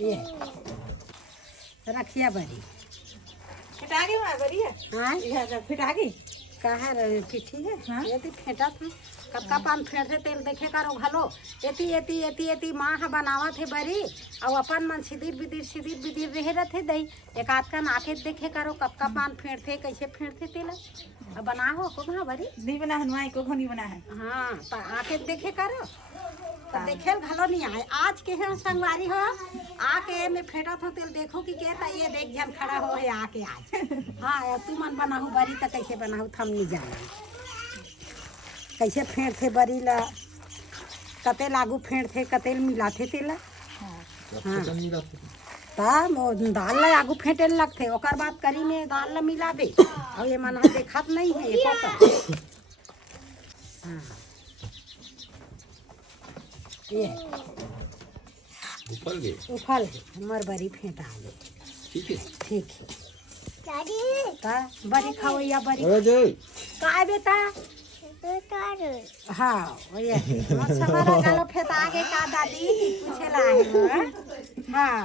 ये रखिया बरी फिटा गई माँ बरी है। हाँ यह फिटा गई कहा पिठी है हाँ? ये फेंटा था कतका पान फेंट थे तेल देखे करो घलो एती एती एती एती माँ हा बनावत है बरी और अपन मन सिदिर बिदिर रहे रहते दई एक आध का नाके देखे करो कतका पान फेंट थे कैसे फेंट थे तेल अब बनाओ को कहाँ बरी नहीं बना हनुमान को नहीं बना है। हाँ तो आके देखे करो तो देखे घलो नहीं आए आज के हैं संगवारी हो आके मैं फेंटा था तेल देखो कि के ता ये देख जन खड़ा हो है आके आज हाँ तू मन बनाहू बरी तो कैसे बनाहू थम नहीं जाना कैसे फेंट थे बरी ला कते लागू फेंट थे कतेल मिलाथे तेला हाँ ता दाल ला आगू फेंटे लगथे ओकर बाद करी में दाल ला मिला दे और ये मन देखत नहीं है एको हाँ ये उफल है हमार बरी फेंटा गए ठीक है ठीक है ता बरी खाओ या बरी अजय का बेटा हाँ ये हमारा गालो फेंटा के का दादी पूछे ला है हाँ